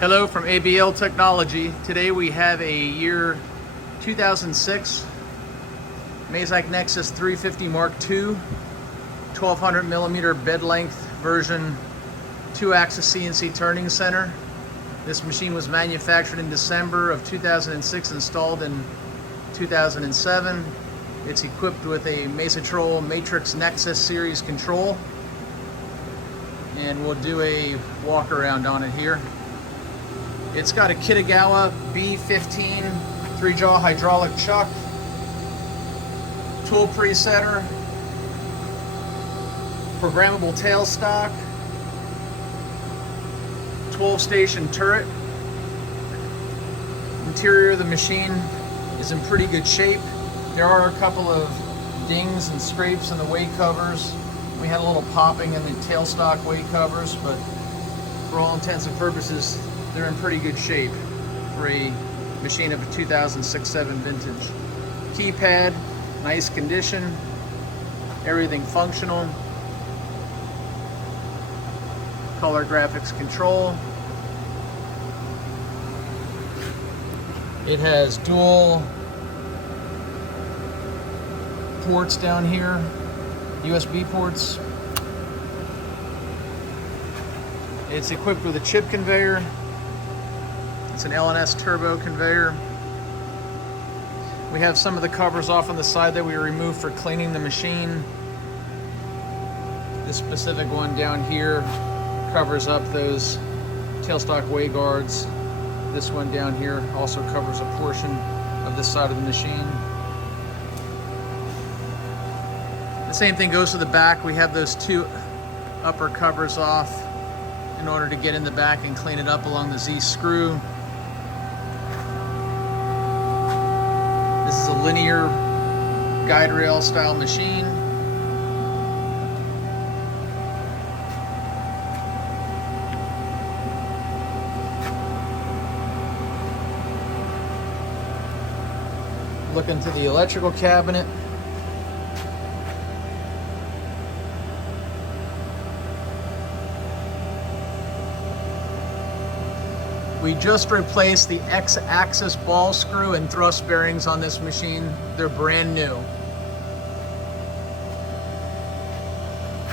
Hello from ABL Technology. Today we have a year 2006 Mazak Nexus 350 Mark II 1200 millimeter bed length version 2-axis CNC turning center. This machine was manufactured in December of 2006, installed in 2007. It's equipped with a Mazak Matrix Nexus series control, and we'll do a walk around on it here. It's got a Kitagawa B15 3-jaw hydraulic chuck, tool presetter, programmable tailstock, 12-station turret. Interior of the machine is in pretty good shape. There are a couple of dings and scrapes in the weight covers. We had a little popping in the tailstock weight covers, but for all intents and purposes, they're in pretty good shape for a machine of a 2006-7 vintage. Keypad, nice condition, everything functional. Color graphics control. It has dual ports down here, USB ports. It's equipped with a chip conveyor. It's an LNS turbo conveyor. We have some of the covers off on the side that we removed for cleaning the machine. This specific one down here covers up those tailstock way guards. This one down here also covers a portion of this side of the machine. The same thing goes to the back. We have those two upper covers off in order to get in the back and clean it up along the Z screw. This is a linear guide rail style machine. Look into the electrical cabinet. We just replaced the X-axis ball screw and thrust bearings on this machine. They're brand new.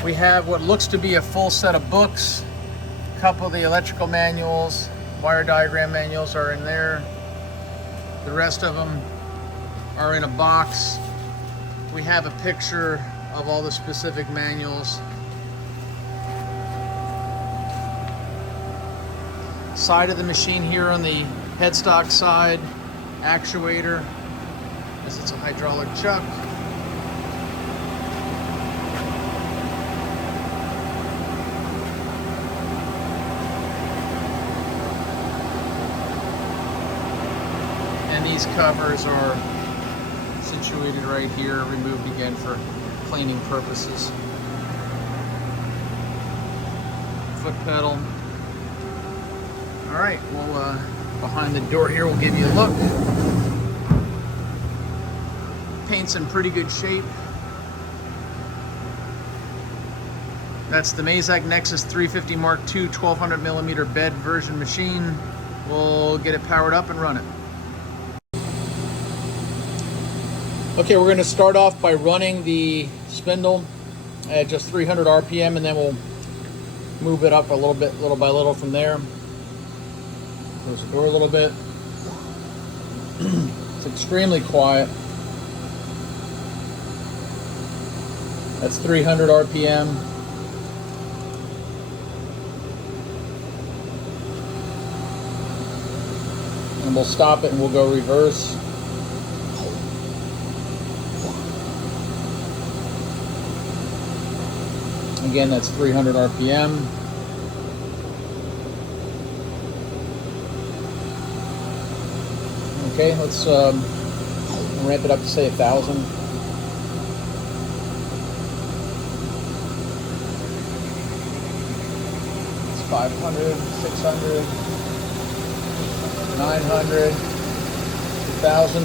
We have what looks to be a full set of books. A couple of the electrical manuals, wire diagram manuals are in there. The rest of them are in a box. We have a picture of all the specific manuals. Side of the machine here on the headstock side, actuator, as it's a hydraulic chuck. And these covers are situated right here, removed again for cleaning purposes. Foot pedal. All right, well, behind the door here, we'll give you a look. Paint's in pretty good shape. That's the Mazak Nexus 350 Mark II 1200 millimeter bed version machine. We'll get it powered up and run it. Okay, we're going to start off by running the spindle at just 300 RPM, and then we'll move it up a little bit, little by little from there. Close the door a little bit. It's extremely quiet. That's 300 RPM. And we'll stop it and we'll go reverse. Again, that's 300 RPM. Okay, let's ramp it up to say 1,000. It's 500, 600, 900, 1,000.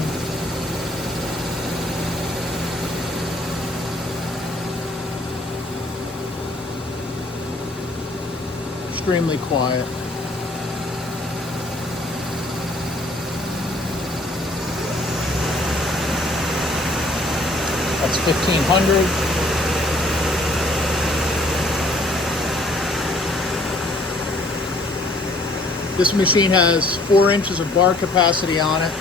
Extremely quiet. That's 1500. This machine has 4 inches of bar capacity on it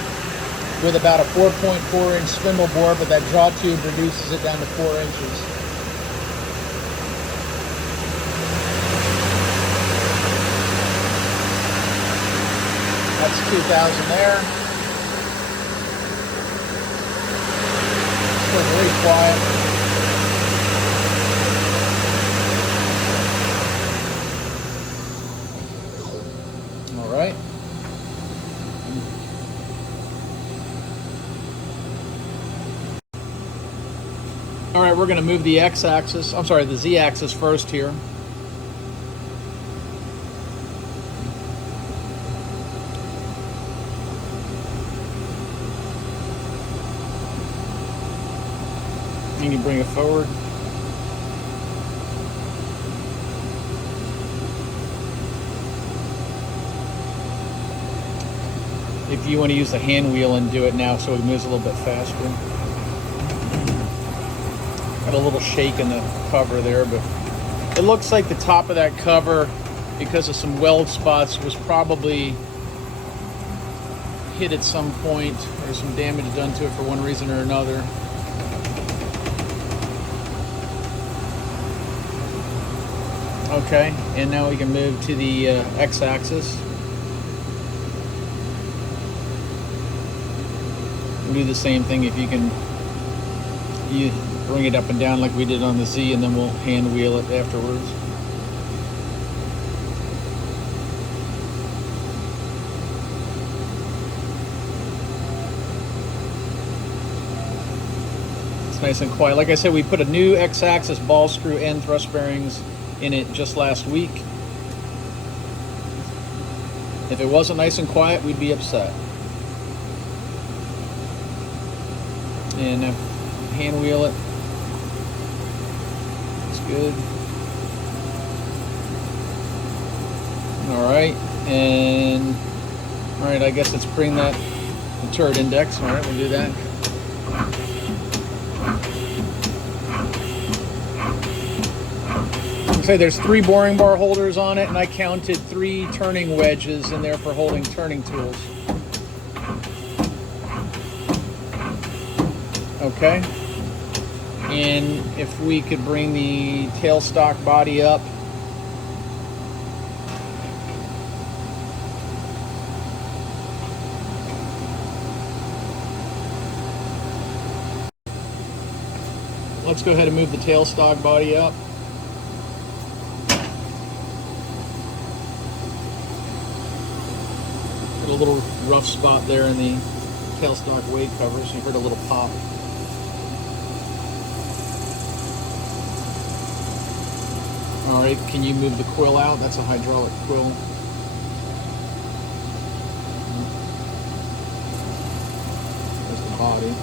with about a 4.4 inch spindle bore, but that draw tube reduces it down to 4 inches. That's 2000 there. Still very quiet. All right. All right, we're going to move the x-axis, I'm sorry, the z-axis first here. You can bring it forward. If you want to use the hand wheel and do it now so it moves a little bit faster. Got a little shake in the cover there, but it looks like the top of that cover, because of some weld spots, was probably hit at some point, or some damage done to it for one reason or another. Okay, and now we can move to the x-axis. Do the same thing. If you can, you bring it up and down like we did on the Z, and then we'll hand wheel it afterwards. It's nice and quiet. Like I said, we put a new x-axis ball screw and thrust bearings in it just last week. If it wasn't nice and quiet, we'd be upset. And hand wheel it. It's good. All right, and all right, I guess let's bring that the turret index. All right, we'll do that. Okay, there's 3 boring bar holders on it, and I counted 3 turning wedges in there for holding turning tools. Okay, and if we could bring the tailstock body up. Let's go ahead and move the tailstock body up. Got a little rough spot there in the tailstock weight cover, so you heard a little pop. All right, can you move the quill out? That's a hydraulic quill. There's the body.